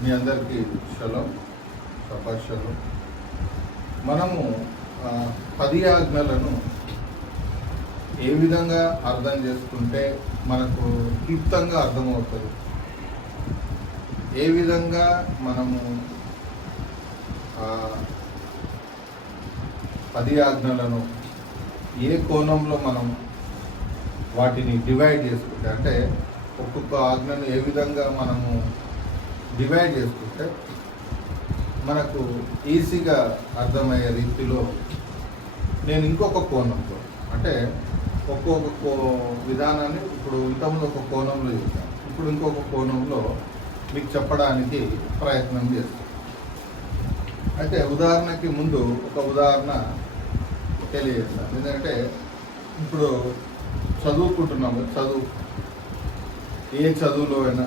మీ అందరికీ షలోం, షలో. మనము 10 ఆజ్ఞలను ఏ విధంగా అర్థం చేసుకుంటే మనకు క్లుప్తంగా అర్థమవుతుంది, ఏ విధంగా మనము 10 ఆజ్ఞలను ఏ కోణంలో మనం వాటిని డివైడ్ చేసుకుంటే, అంటే ఒక్కొక్క ఆజ్ఞను ఏ విధంగా మనము డివైడ్ చేసుకుంటే మనకు ఈజీగా అర్థమయ్యే రీతిలో నేను ఇంకొక కోణంలో, అంటే ఒక్కొక్క విధానాన్ని ఇప్పుడు ఇంతకుముందు ఒక కోణంలో చూసాను, ఇప్పుడు ఇంకొక కోణంలో మీకు చెప్పడానికి ప్రయత్నం చేస్తాను. అయితే ఉదాహరణకి ముందు ఒక ఉదాహరణ తెలియజేస్తాను. ఎందుకంటే ఇప్పుడు చదువుకుంటున్నాము, ఏ చదువులో అయినా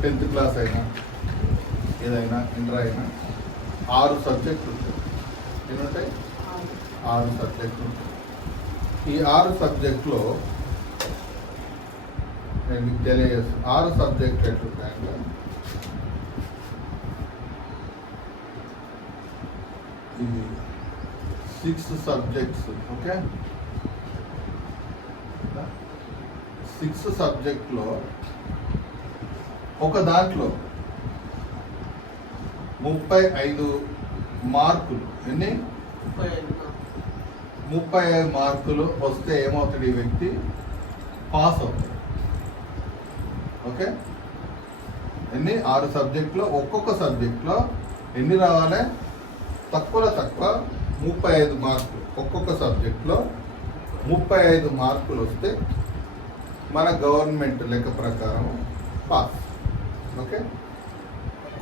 10th క్లాస్ అయినా ఏదైనా ఇంటర్ అయినా 6 సబ్జెక్టులు ఉంటాయి. ఏముంటాయి? 6 సబ్జెక్టులు ఉంటాయి. ఈ 6 సబ్జెక్టులో నేను మీకు తెలియజేస్తాను. 6 సబ్జెక్టులు ఎట్లుంటాయంటే, ఇది 6 సబ్జెక్ట్స్. ఓకే, 6 సబ్జెక్టులో ఒక దాంట్లో 35 మార్కులు, ఎన్ని? 35 మార్కులు వస్తే ఏమవుతాడు ఈ వ్యక్తి? పాస్ అవుతాడు. ఓకే, ఎన్ని? 6 సబ్జెక్టులో ఒక్కొక్క సబ్జెక్టులో ఎన్ని రావాలి? తక్కువ 35 మార్కులు. ఒక్కొక్క సబ్జెక్టులో 35 మార్కులు వస్తే మన గవర్నమెంట్ లెక్క ప్రకారం పాస్. ఓకే,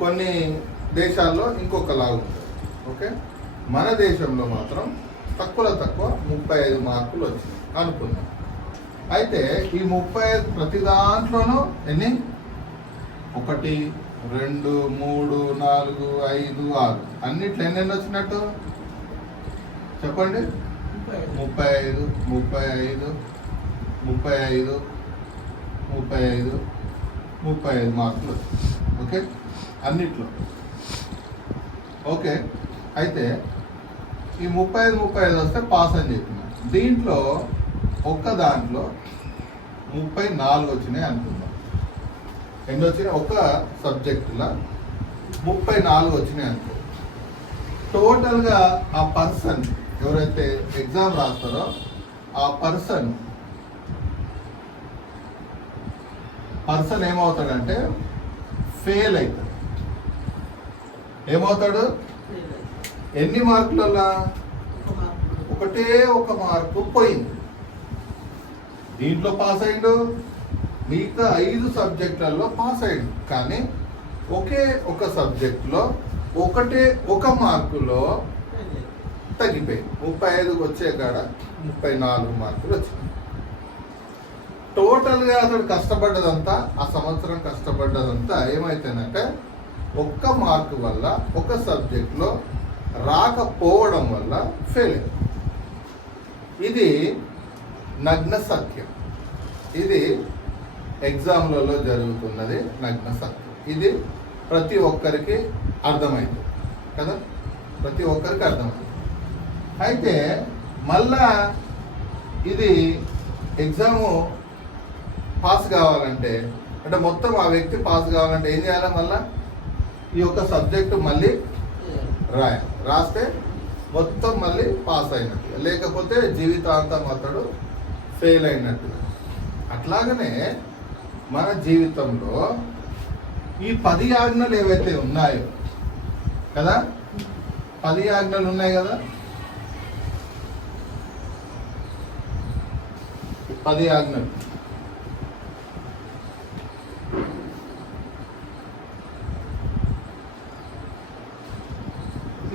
కొన్ని దేశాల్లో ఇంకొకలాగా ఉంటుంది. ఓకే, మన దేశంలో మాత్రం తక్కువ 35 మార్కులు వచ్చినాయి అనుకుందాం. అయితే ఈ 35 ప్రతి దాంట్లోనూ ఎన్ని? 1, 2, 3, 4, 5, 6 అన్నిట్లో ఎన్ని వచ్చినట్టు చెప్పండి? 35, 35, 35, 35, 35 మార్కులు వచ్చినాయి. ఓకే, అన్నిట్లో. ఓకే, అయితే ఈ 35 వస్తే పాస్ అని చెప్పిన. దీంట్లో ఒక్క దాంట్లో 34 వచ్చినాయి అనుకుందాం. ఎన్ని వచ్చినాయి? ఒక సబ్జెక్టులో 34 వచ్చినాయి అనుకో. టోటల్గా ఆ పర్సన్ ఎవరైతే ఎగ్జామ్ రాస్తారో ఆ పర్సన్ ఏమవుతాడంటే ఫెయిల్ అవుతాడు. ఏమవుతాడు? ఎన్ని మార్కులలో? ఒకటే ఒక మార్కు పోయింది. దీంట్లో పాస్ అయ్యిండు, మిగతా 5 సబ్జెక్టులలో పాస్ అయ్యిండు. కానీ ఒకే ఒక సబ్జెక్టులో ఒక మార్కులో తగ్గిపోయింది. 35 వచ్చే కాడ 34 మార్కులు వచ్చినాయి. టోటల్గా అతడు కష్టపడ్డదంతా, ఆ సంవత్సరం కష్టపడ్డదంతా ఏమైతుందంటే ఒక్క మార్కు వల్ల ఒక సబ్జెక్ట్లో రాకపోవడం వల్ల ఫెయిల్ అయింది. ఇది నగ్న సత్యం. ఇది ఎగ్జామ్లలో జరుగుతున్నది నగ్న సత్యం. ఇది ప్రతి ఒక్కరికి అర్థమైంది కదా, ప్రతి ఒక్కరికి అర్థమైంది. అయితే మళ్ళా ఇది ఎగ్జాము పాస్ కావాలంటే, అంటే మొత్తం ఆ వ్యక్తి పాస్ కావాలంటే ఏం చేయాలి? మళ్ళీ ఈ యొక్క సబ్జెక్టు మళ్ళీ రాస్తే మొత్తం మళ్ళీ పాస్ అయినట్టు, లేకపోతే జీవితాంతం అతడు ఫెయిల్ అయినట్టుగా. అట్లాగనే మన జీవితంలో ఈ 10 ఆజ్ఞలు ఏవైతే ఉన్నాయో కదా, 10 ఆజ్ఞలు ఉన్నాయి కదా, 10 ఆజ్ఞలు.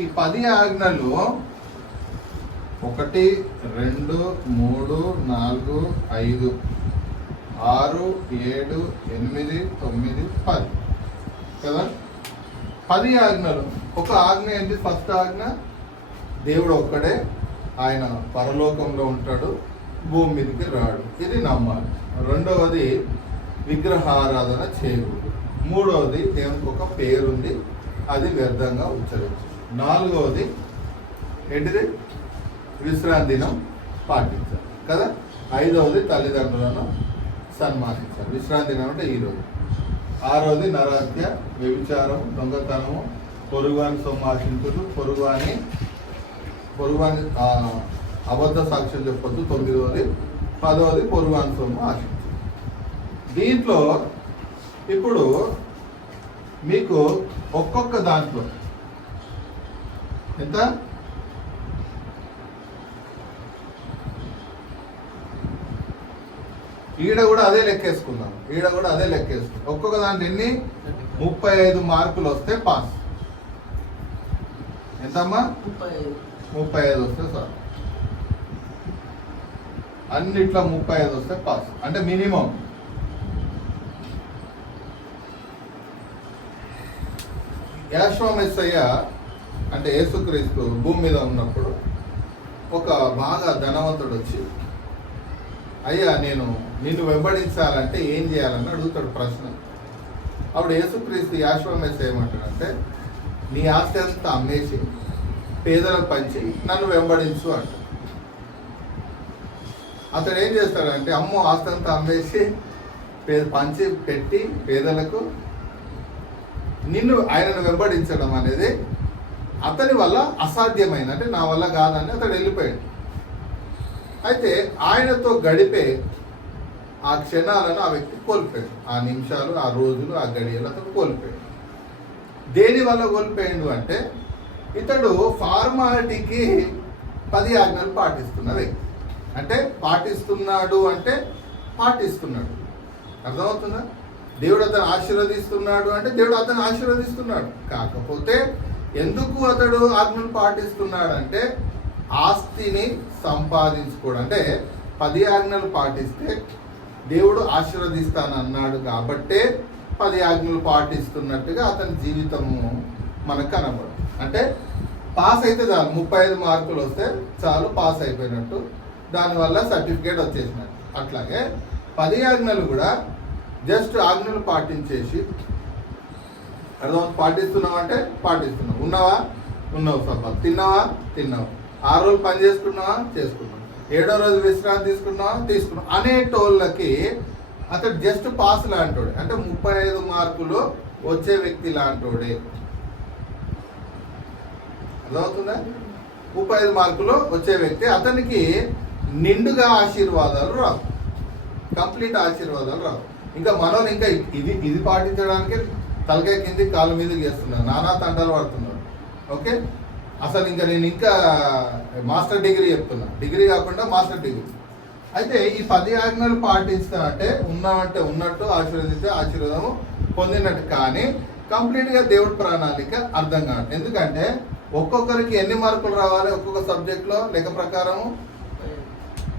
ఈ 10 ఆజ్ఞలు 1, 2, 3, 4, 5, 6, 7, 8, 9, 10 కదా. 10 ఆజ్ఞలు. ఒక ఆజ్ఞ ఏంటి? ఫస్ట్ ఆజ్ఞ, దేవుడు ఒక్కడే, ఆయన పరలోకంలో ఉంటాడు, భూమి మీదకి రాడు. ఇది నమ్మాలి. రెండవది విగ్రహారాధన చేయకూడదు. మూడవది దేవునికి ఒక పేరుంది, అది వ్యర్థంగా ఉచ్చరించు. నాలుగవది ఏంటిది? విశ్రాంతి దినం పాటించాలి కదా. ఐదవది తల్లిదండ్రులను సన్మానించాలి. విశ్రాంతి దినం అంటే ఈరోజు. ఆరవది నరహత్య, వ్యభిచారం, దొంగతనము, పొరుగువాని సొమ్ము ఆశించుడు, పొరుగువాని అబద్ధ సాక్ష్యం చెప్పొద్దు. 9వది. 10వది పొరుగువాని సొమ్ము ఆశించుడు. దీంట్లో ఇప్పుడు మీకు ఒక్కొక్క దాంట్లో ఎంత? ఈడ కూడా అదే లెక్కేసుకుందాం. ఒక్కొక్క దాంట్లో ఎన్ని? 35 మార్కులు వస్తే పాస్. ఎంతమ్మా? 35 వస్తే సార్. అన్నిట్లో 35 వస్తే పాస్. అంటే మినిమం. యాశ్వమెస్సయ్య అంటే యేసుక్రీస్తు భూమి మీద ఉన్నప్పుడు ఒక బాగా ధనవంతుడు వచ్చి, అయ్యా నేను నిన్ను వెంబడించాలంటే ఏం చేయాలని అడుగుతాడు ప్రశ్న. అప్పుడు యేసుక్రీస్తు యాశ్వమెస్సయ్య ఏమంటాడంటే, నీ ఆస్తి అంతా అమ్మేసి పేదలకు పంచి నన్ను వెంబడించు అంట. అతడు ఏం చేస్తాడంటే, అమ్మో ఆస్తి అంతా అమ్మేసి పంచి పెట్టి పేదలకు ఆయనను వెంబడించడం అనేది అతని వల్ల అసాధ్యమైన, అంటే నా వల్ల కాదని అతడు వెళ్ళిపోయాడు. అయితే ఆయనతో గడిపే ఆ క్షణాలను ఆ వ్యక్తి కోల్పోయాడు. ఆ నిమిషాలు, ఆ రోజులు, ఆ గడియలు అతడు కోల్పోయాడు. దేని వల్ల కోల్పోయాడు అంటే, ఇతడు ఫార్మాలిటీకి 10 ఆజ్ఞలు పాటిస్తున్న వ్యక్తి. అంటే పాటిస్తున్నాడు. అర్థమవుతుందా? దేవుడు అతను ఆశీర్వదిస్తున్నాడు అంటే దేవుడు అతను ఆశీర్వదిస్తున్నాడు. కాకపోతే ఎందుకు అతడు ఆజ్ఞలు పాటిస్తున్నాడు అంటే, ఆస్తిని సంపాదించుకోవడం. అంటే 10 ఆజ్ఞలు పాటిస్తే దేవుడు ఆశీర్వదిస్తానన్నాడు కాబట్టే 10 ఆజ్ఞలు పాటిస్తున్నట్టుగా అతని జీవితము మనకు కనబడు. అంటే పాస్ అయితే చాలు, 35 మార్కులు వస్తే చాలు, పాస్ అయిపోయినట్టు, దానివల్ల సర్టిఫికేట్ వచ్చేసినట్టు. అట్లాగే 10 ఆజ్ఞలు కూడా జస్ట్ ఆజ్ఞలు పాటించేసి, అర్థం పాటిస్తున్నావు అంటే పాటిస్తున్నావు, ఉన్నావు సభ, తిన్నావు, 6 రోజులు పని చేసుకున్నావా, 7వ రోజు విశ్రాంతి తీసుకున్నావు అనేటోళ్ళకి అతడు జస్ట్ పాస్ లాంటోడే. అంటే 35 మార్కులు వచ్చే వ్యక్తి లాంటోడే. అర్థమవుతుందా? 35 మార్కులు వచ్చే వ్యక్తి, అతనికి నిండుగా ఆశీర్వాదాలు రావు, కంప్లీట్ ఆశీర్వాదాలు రావు. ఇంకా మనోళ్ళు ఇంకా ఇది పాటించడానికి తలకాయ కింది కాలు మీదకి చేస్తున్నారు, నానా తంటాలు పడుతున్నారు. ఓకే, అసలు నేను ఇంకా మాస్టర్ డిగ్రీ చెప్తున్నా, డిగ్రీ కాకుండా మాస్టర్ డిగ్రీ. అయితే ఈ 10 ఆజ్ఞలు పాటిస్తానంటే ఉన్నామంటే ఉన్నట్టు, ఆశీర్వదిస్తే ఆశీర్వాదము పొందినట్టు. కానీ కంప్లీట్గా దేవుడి ప్రణాళిక అర్థం కాదు. ఎందుకంటే ఒక్కొక్కరికి ఎన్ని మార్కులు రావాలి ఒక్కొక్క సబ్జెక్ట్లో లెక్క ప్రకారము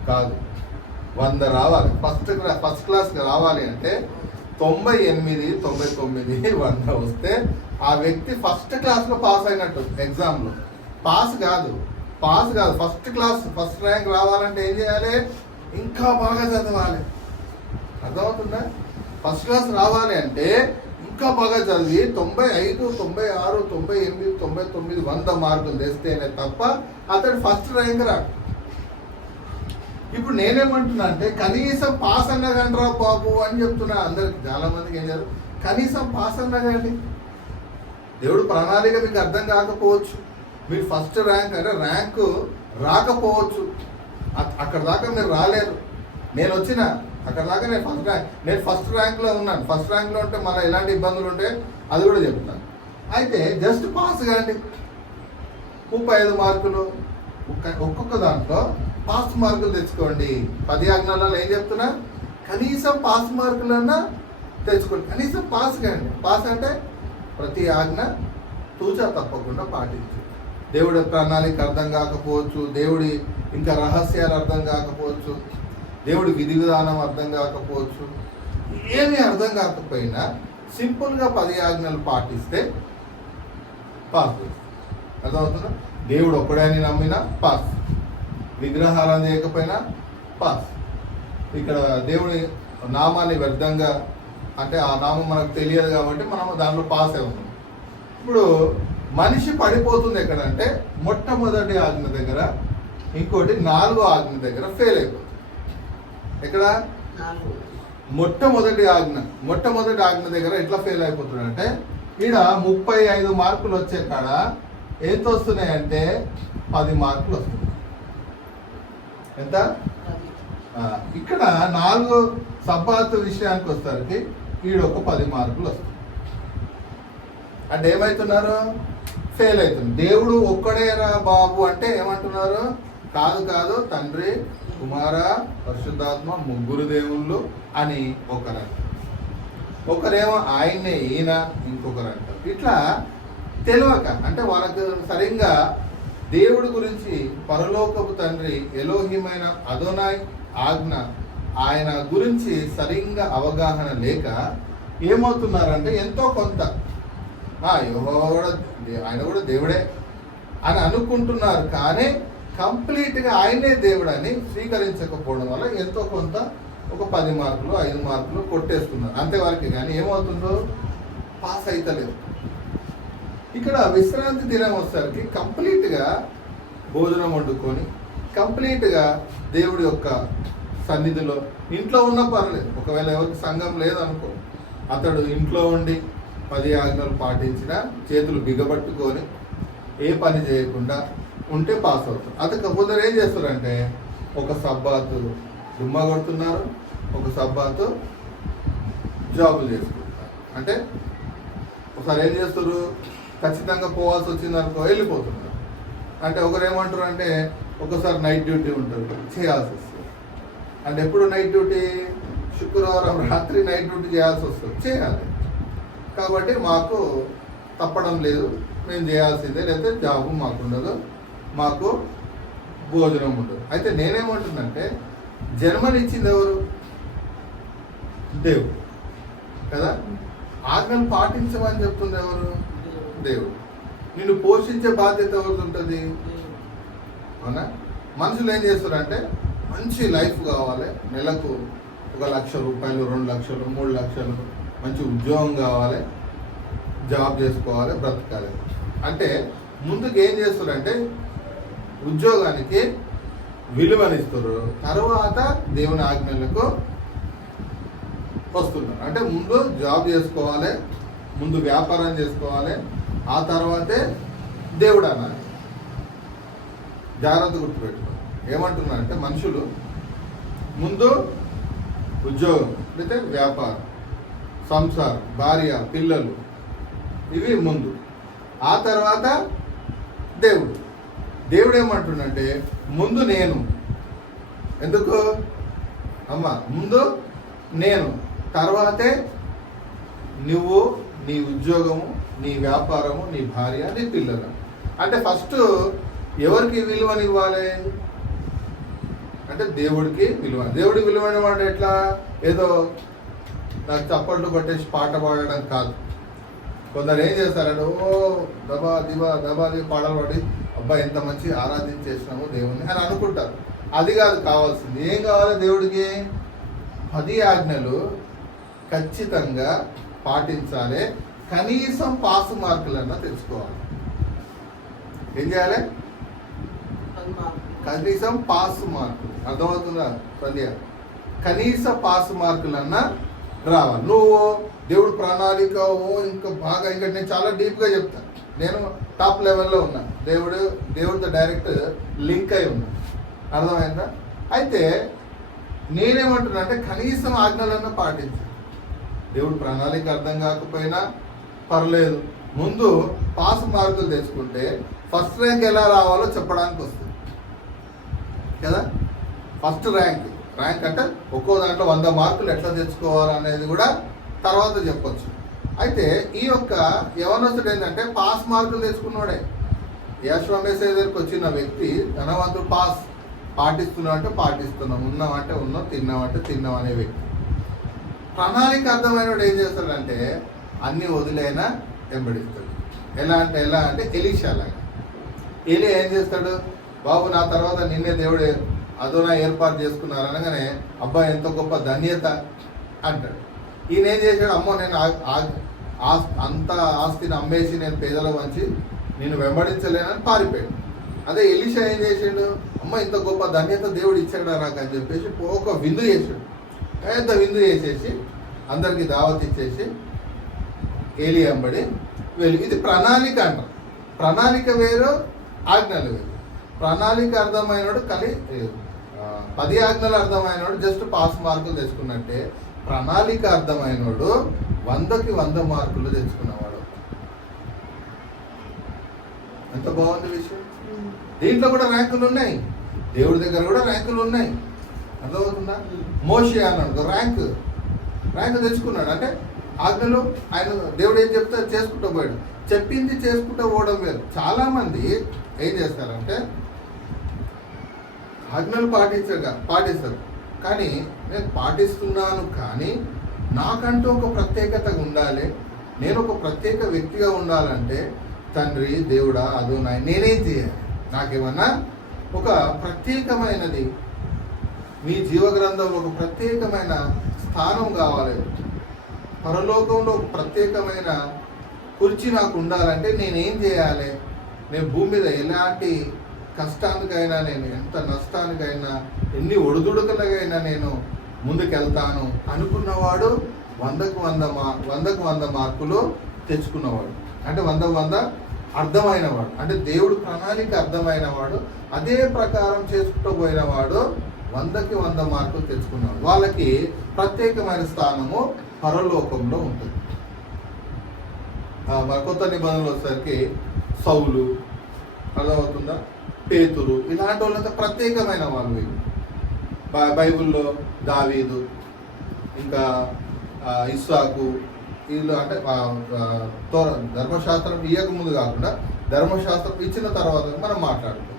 కాదు, 100 రావాలి. ఫస్ట్ క్లాస్ రావాలి అంటే 98, 99, 100 వస్తే ఆ వ్యక్తి ఫస్ట్ క్లాస్లో పాస్ అయినట్టు. ఎగ్జామ్లో పాస్ కాదు. ఫస్ట్ ర్యాంక్ రావాలంటే ఏం చేయాలి? ఇంకా బాగా చదవాలి. అర్థమవుతుందా? ఫస్ట్ క్లాస్ రావాలి అంటే ఇంకా బాగా చదివి 95, 96, 98, 99, 100 మార్కులు తెస్తేనే తప్ప అతడు ఫస్ట్ ర్యాంక్ రాడు. ఇప్పుడు నేనేమంటున్నా అంటే, కనీసం పాస్ అన్నా కానీ రా బాబు అని చెప్తున్నా అందరికి. చాలా మందికి ఏం చేయాలి? కనీసం పాస్ అన్నా కానీ. దేవుడు ప్రణాళిక మీకు అర్థం కాకపోవచ్చు, మీరు ఫస్ట్ ర్యాంక్ అంటే ర్యాంకు రాకపోవచ్చు, అక్కడ దాకా మీరు రాలేరు. నేను వచ్చిన అక్కడ దాకా నేను ఫస్ట్ ర్యాంక్లో ఉన్నాను. ఫస్ట్ ర్యాంక్లో ఉంటే మళ్ళీ ఎలాంటి ఇబ్బందులు ఉంటాయి అది కూడా చెప్తాను. అయితే జస్ట్ పాస్ కాండి. 35 మార్కులు ఒక్కొక్క దాంట్లో పాస్ మార్కులు తెచ్చుకోండి. 10 ఆజ్ఞలలో ఏం చెప్తున్నా? కనీసం పాస్ మార్కులన్నా తెచ్చుకోండి. కనీసం పాస్ కాండి. పాస్ అంటే ప్రతి ఆజ్ఞ తూచా తప్పకుండా పాటించు. దేవుడి ప్రణాళిక అర్థం కాకపోవచ్చు, దేవుడి ఇంకా రహస్యాలు అర్థం కాకపోవచ్చు, దేవుడి విధి విధానం అర్థం కాకపోవచ్చు, ఏమీ అర్థం కాకపోయినా సింపుల్గా 10 ఆజ్ఞలు పాటిస్తే పాస్. అర్థమవుతుందా? దేవుడు ఒక్కడే అని నమ్మినా పాస్, విగ్రహాలను చేయకపోయినా పాస్, ఇక్కడ దేవుడి నామాన్ని వ్యర్థంగా అంటే ఆ నామం మనకు తెలియదు కాబట్టి మనం దాంట్లో పాస్ అయి ఉన్నాం. ఇప్పుడు మనిషి పడిపోతుంది ఎక్కడంటే మొట్టమొదటి ఆజ్ఞ దగ్గర, ఇంకోటి 4వ ఆజ్ఞ దగ్గర ఫెయిల్ అయిపోతుంది. ఎక్కడ? మొట్టమొదటి ఆజ్ఞ దగ్గర ఎట్లా ఫెయిల్ అయిపోతున్నాడంటే ఈడ 35 మార్కులు వచ్చే కాడ ఎంత వస్తున్నాయంటే 10 మార్కులు వస్తున్నాయి. ఎంత? ఇక్కడ 4 సబ్బాతు విషయానికి వస్తానికి ఈడొక 10 మార్కులు వస్తుంది. అంటే ఏమవుతున్నారు? ఫెయిల్ అవుతుంది. దేవుడు ఒక్కడేరా బాబు అంటే ఏమంటున్నారు? కాదు, తండ్రి, కుమార, పరిశుద్ధాత్మ, 3 దేవుళ్ళు అని ఒకరేమో ఆయన్నే ఈయన, ఇంకొకరు అంటారు. ఇట్లా తెలియక అంటే వాళ్ళకు సరిగ్గా దేవుడి గురించి, పరలోకపు తండ్రి ఎలోహిమైన అదోనాయ్ ఆజ్ఞ ఆయన గురించి సరిగ్గా అవగాహన లేక ఏమవుతున్నారంటే ఎంతో కొంత యెహోవా కూడా ఆయన కూడా దేవుడే అని అనుకుంటున్నారు. కానీ కంప్లీట్గా ఆయనే దేవుడు అని స్వీకరించకపోవడం వల్ల ఎంతో కొంత ఒక 10 మార్కులు 5 మార్కులు కొట్టేస్తున్నారు అంతేవరకు. కానీ ఏమవుతుందో పాస్ అవుతలేదు. ఇక్కడ విశ్రాంతి దినం వచ్చేసరికి కంప్లీట్గా భోజనం వండుకొని కంప్లీట్గా దేవుడి యొక్క సన్నిధిలో, ఇంట్లో ఉన్న పర్లేదు, ఒకవేళ ఎవరికి సంఘం లేదనుకో, అతడు ఇంట్లో ఉండి 10 ఆజ్ఞలు పాటించిన చేతులు బిగబట్టుకొని ఏ పని చేయకుండా ఉంటే పాస్ అవుతారు. అది కొందరు ఏం చేస్తారంటే ఒక సబ్బాతు దుమ్మ కొడుతున్నారు, ఒక సబ్బాతు జాబులు చేసుకుంటున్నారు. అంటే ఒకసారి ఏం చేస్తారు, ఖచ్చితంగా పోవాల్సి వచ్చిందనుకో వెళ్ళిపోతున్నారు. అంటే ఒకరు ఏమంటారు అంటే ఒకసారి నైట్ డ్యూటీ ఉంటుంది, చేయాల్సి వస్తుంది. అంటే ఎప్పుడు నైట్ డ్యూటీ? శుక్రవారం రాత్రి నైట్ డ్యూటీ చేయాల్సి వస్తుంది, చేయాలి. కాబట్టి మాకు తప్పడం లేదు, మేము చేయాల్సిందే, లేకపోతే జాబు మాకు ఉండదు, మాకు భోజనం ఉండదు. అయితే నేనేమంటున్నంటే జన్మనిచ్చింది ఎవరు? దేవుడు కదా. ఆజ్ఞను పాటించమని చెప్తుంది ఎవరు? దేవుడు. నిన్ను పోషించే బాధ్యత ఎవరిది ఉంటుంది? అవునా? మనుషులు ఏం చేస్తారంటే మంచి లైఫ్ కావాలి, నెలకు 1 లక్ష రూపాయలు, 2 లక్షలు, 3 లక్షలు, మంచి ఉద్యోగం కావాలి, జాబ్ చేసుకోవాలి, బ్రతకాలి. అంటే ముందుకు ఏం చేస్తారంటే ఉద్యోగానికి విలువనిస్తారు, తర్వాత దేవుని ఆజ్ఞలకు వస్తున్నారు. అంటే ముందు జాబ్ చేసుకోవాలి, ముందు వ్యాపారం చేసుకోవాలి, ఆ తర్వాతే దేవుడు అన్నారు. జాగ్రత్త గుర్తుపెట్టుకో. ఏమంటున్నా అంటే మనుషులు ముందు ఉద్యోగం, లేకపోతే వ్యాపారం, సంసారం, భార్య, పిల్లలు, ఇవి ముందు, ఆ తర్వాత దేవుడు. దేవుడు ఏమంటుండంటే ముందు నేను. ఎందుకు అమ్మా? ముందు నేను, తర్వాతే నువ్వు, నీ ఉద్యోగము, నీ వ్యాపారము, నీ భార్య, నీ పిల్లలు. అంటే ఫస్ట్ ఎవరికి విలువనివ్వాలి అంటే దేవుడికి విలువ. దేవుడికి విలువ అంటే ఎట్లా? ఏదో నాకు చప్పట్లు కొట్టేసి పాట పాడడం కాదు. కొందరు ఏం చేస్తారంటే దబా దిబా దబా దిబా పాటలు పాడి అబ్బా ఎంత మంచి ఆరాధించేసినాము దేవుణ్ణి అని అనుకుంటారు. అది కాదు కావాల్సింది. ఏం కావాలి దేవుడికి? 10 ఆజ్ఞలు ఖచ్చితంగా పాటించాలి, కనీసం పాస్ మార్కులన్నా తెచ్చుకోవాలి. ఏం చేయాలి? కనీసం పాస్ మార్కులు. అర్థమవుతుందా సంధ్య? కనీస పాస్ మార్కులన్నా రావాలి. నువ్వు దేవుడు ప్రణాళిక ఇంకా బాగా, ఇంకా నేను చాలా డీప్గా చెప్తాను. నేను టాప్ లెవెల్లో ఉన్నా, దేవుడితో డైరెక్ట్ లింక్ అయి ఉన్నా. అర్థమైందా? అయితే నేనేమంటున్నా అంటే కనీసం ఆజ్ఞలన్నా పాటించు. దేవుడు ప్రణాళిక అర్థం కాకపోయినా పర్లేదు, ముందు పాస్ మార్కులు తెచ్చుకుంటే ఫస్ట్ ర్యాంక్ ఎలా రావాలో చెప్పడానికి వస్తుంది కదా. ఫస్ట్ ర్యాంక్ అంటే ఒక్కో దాంట్లో 100 మార్కులు ఎట్లా తెచ్చుకోవాలనేది కూడా తర్వాత చెప్పొచ్చు. అయితే ఈ యొక్క యవనస్తుడు ఏంటంటే పాస్ మార్కులు తెచ్చుకున్నాడే. యశ్వమేశ్వర దగ్గరికి వచ్చిన వ్యక్తి ధనవంతుడు, పాస్ పాటిస్తున్నావు అంటే పాటిస్తున్నాం, ఉన్నామంటే ఉన్నాం, తిన్నామంటే తిన్నాం అనే వ్యక్తి. ప్రణాళిక అర్థమైన ఏం చేస్తాడంటే అన్ని వదిలైనా వెంబడిస్తాడు. ఎలా అంటే ఎలీషాలాగా. ఎలి ఏం చేస్తాడు? బాబు నా తర్వాత నిన్నే దేవుడు అదోనా ఏర్పాటు చేసుకున్నారు అనగానే అబ్బాయి ఎంతో గొప్ప ధన్యత అంటాడు. ఈయన ఏం చేశాడు, అమ్మో నేను అంత ఆస్తిని అమ్మేసి నేను పేదలకు వంచి నేను వెంబడించలేనని పారిపోయాడు. అదే ఎలీషా ఏం చేసాడు, అమ్మ ఇంత గొప్ప ధన్యత దేవుడు ఇచ్చాడా నాకు అని చెప్పేసి ఒక విందు చేసాడు. పెద్ద విందు చేసేసి అందరికి దావత్ ఇచ్చేసి ఏలి వెంబడి వెళ్ళి, ఇది ప్రణాళిక అంటారు. ప్రణాళిక వేరు, ఆజ్ఞలు వేరు. ప్రణాళిక అర్థమైనడు 10 ఆజ్ఞలు అర్థమైనడు జస్ట్ పాస్ మార్కులు తెచ్చుకున్నట్టే, ప్రణాళిక అర్థమైనడు 100కి 100 మార్కులు తెచ్చుకున్నవాడు. ఎంత బాగుంది విషయం. దీంట్లో కూడా ర్యాంకులు ఉన్నాయి, దేవుడి దగ్గర కూడా ర్యాంకులు ఉన్నాయి. అర్థమవుతుందా? మోషే అన్నాడు ర్యాంక్ తెచ్చుకున్నాడు. అంటే ఆజ్ఞలు ఆయన దేవుడు ఏం చెప్తే చేసుకుంటూ పోయాడు. చెప్పింది చేసుకుంటూ పోవడం వేరు. చాలా మంది ఏం చేస్తారంటే ఆజ్ఞలు పాటిస్తారు, కానీ నేను పాటిస్తున్నాను, కానీ నాకంటూ ఒక ప్రత్యేకత ఉండాలి, నేను ఒక ప్రత్యేక వ్యక్తిగా ఉండాలంటే తండ్రి దేవుడా అదో నేనేం చేయాలి, నాకేమన్నా ఒక ప్రత్యేకమైనది మీ జీవగ్రంథంలో ఒక ప్రత్యేకమైన స్థానం కావాలి, పరలోకంలో ఒక ప్రత్యేకమైన కుర్చీ నాకు ఉండాలంటే నేనేం చేయాలి, నేను భూమి మీద ఎలాంటి కష్టానికైనా, నేను ఎంత నష్టానికైనా, ఎన్ని ఒడిదుడుకులకైనా నేను ముందుకెళ్తాను అనుకున్నవాడు 100కు 100 మార్కులు తెచ్చుకున్నవాడు. అంటే 100 అర్థమైనవాడు, అంటే దేవుడు ప్రణాళిక అర్థమైనవాడు, అదే ప్రకారం చేసుకుంటూ పోయినవాడు 100కి 100 మార్కులు తెచ్చుకున్నాడు. వాళ్ళకి ప్రత్యేకమైన స్థానము పరలోకంలో ఉంటుంది. మరి కొత్త నిబంధనలు వచ్చేసరికి సౌలు, అర్థమవుతుందా, పేతురు, ఇలాంటి వాళ్ళంతా ప్రత్యేకమైన వాళ్ళు. బైబిల్లో దావీదు, ఇంకా ఇస్సాకు, వీళ్ళు అంటే ధర్మశాస్త్రం ఇవ్వకముందు కాకుండా ధర్మశాస్త్రం ఇచ్చిన తర్వాత మనం మాట్లాడుతున్నాం.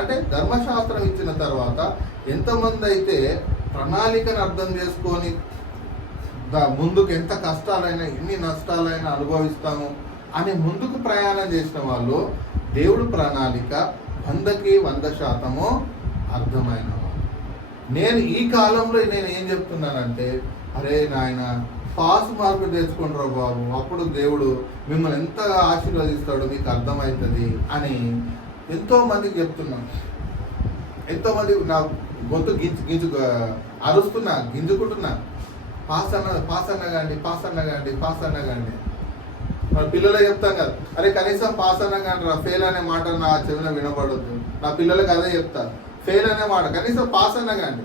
అంటే ధర్మశాస్త్రం ఇచ్చిన తర్వాత ఎంతమంది అయితే ప్రణాళికను అర్థం చేసుకొని ముందుకు ఎంత కష్టాలైనా ఎన్ని నష్టాలైనా అనుభవిస్తాము అని ముందుకు ప్రయాణం చేసిన వాళ్ళు దేవుడు ప్రణాళిక 100కి 100% అర్థమైన వాళ్ళు. నేను ఈ కాలంలో నేను ఏం చెప్తున్నానంటే, అరే నాయన పాస్ మార్కులు తెచ్చుకుంటారు బాబు, అప్పుడు దేవుడు మిమ్మల్ని ఎంత ఆశీర్వదిస్తాడో మీకు అర్థమవుతుంది అని ఎంతో మందికి చెప్తున్నాను. ఎంతోమంది నా గొంతు అరుస్తున్నా, గింజుకుంటున్నా, పాస్ అన్నగాండి. మరి పిల్లలే చెప్తాం కదా, అరే కనీసం పాస్ అన్నగాండి రా, ఫెయిల్ అనే మాట నా చెవిన వినపడద్దు. నా పిల్లలకి అదే చెప్తాను, ఫెయిల్ అనే మాట కనీసం పాస్ అన్నగాండి.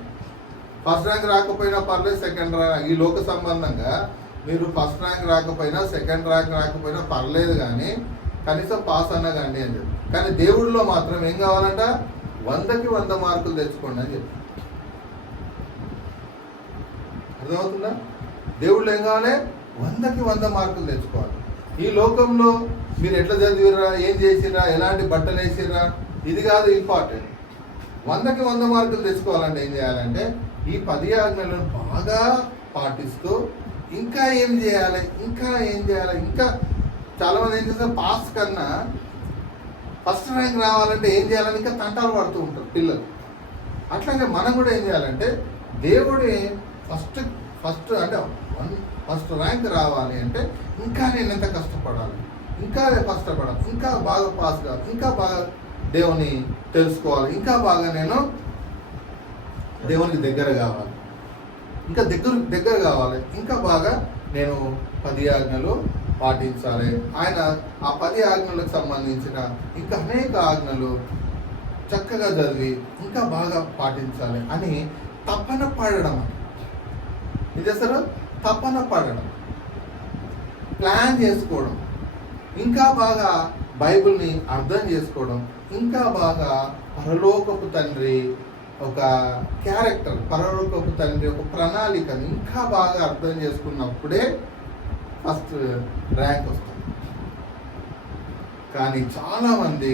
ఫస్ట్ ర్యాంక్ రాకపోయినా పర్లేదు, సెకండ్ ర్యాంక్, ఈ లోక సంబంధంగా మీరు ఫస్ట్ ర్యాంక్ రాకపోయినా సెకండ్ ర్యాంక్ రాకపోయినా పర్లేదు, కానీ కనీసం పాస్ అన్నగాండి అని చెప్పి. కానీ దేవుడిలో మాత్రం ఏం కావాలంట, 100కి 100 మార్కులు తెచ్చుకోండి అని చెప్పి. అర్థమవుతుందా? దేవుళ్ళు ఏం కావాలి, 100కి 100 మార్కులు తెచ్చుకోవాలి. ఈ లోకంలో మీరు ఎట్లా చదివిరా, ఏం చేసిరా, ఎలాంటి బట్టలు వేసిరా, ఇది కాదు ఇంపార్టెంట్. 100కి 100 మార్కులు తెచ్చుకోవాలంటే ఏం చేయాలంటే ఈ 10 ఆజ్ఞలను బాగా పాటిస్తూ ఇంకా ఏం చేయాలి. ఇంకా చాలామంది ఏం చేస్తారు, పాస్ కన్నా ఫస్ట్ ర్యాంక్ రావాలంటే ఏం చేయాలని ఇంకా తంటాలు పడుతూ ఉంటారు పిల్లలు. అట్లాగే మనం కూడా ఏం చేయాలంటే దేవుడి ఫస్ట్ అంటే ఫస్ట్ ర్యాంక్ రావాలి అంటే ఇంకా నేను ఎంత కష్టపడాలి, ఇంకా బాగా పాస్ కావాలి, ఇంకా బాగా దేవుని తెలుసుకోవాలి, ఇంకా బాగా నేను దేవునికి దగ్గర కావాలి, ఇంకా దగ్గర కావాలి, ఇంకా బాగా నేను 10 ఆజ్ఞలు పాటించాలి. ఆయన ఆ 10 ఆజ్ఞలకు సంబంధించిన ఇంకా అనేక ఆజ్ఞలు చక్కగా చదివి ఇంకా బాగా పాటించాలి అని తపన పడడం. ఇది అసలు తపన పడడం, ప్లాన్ చేసుకోవడం, ఇంకా బాగా బైబిల్ని అర్థం చేసుకోవడం, ఇంకా బాగా పరలోకపు తండ్రి ఒక క్యారెక్టర్, పరలోకపు తండ్రి ఒక ప్రణాళికను ఇంకా బాగా అర్థం చేసుకున్నప్పుడే ఫస్ట్ ర్యాంక్ వస్తుంది. కానీ చాలామంది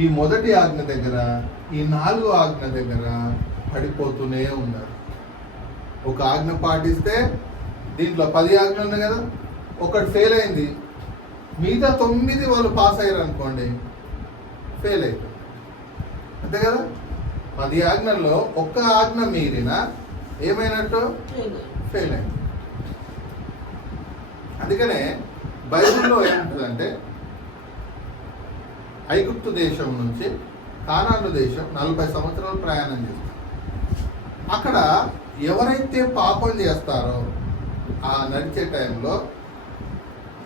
ఈ మొదటి ఆజ్ఞ దగ్గర, ఈ 4 ఆజ్ఞ దగ్గర పడిపోతూనే ఉన్నారు. ఒక ఆజ్ఞ పాటిస్తే దీంట్లో 10 ఆజ్ఞలు ఉన్నాయి కదా, ఒకటి ఫెయిల్ అయింది, మిగతా 9 వాళ్ళు పాస్ అయ్యారు అనుకోండి, ఫెయిల్ అవుతారు. అంతే కదా, 10 ఆజ్ఞల్లో ఒక్క ఆజ్ఞ మీరిన ఏమైనట్టు, ఫెయిల్ అయింది. అందుకనే బైబిల్లో ఏముంటుందంటే ఐగుప్తు దేశం నుంచి కానాను దేశం 40 సంవత్సరాలు ప్రయాణం చేస్తారు. అక్కడ ఎవరైతే పాపం చేస్తారో ఆ నడిచే టైంలో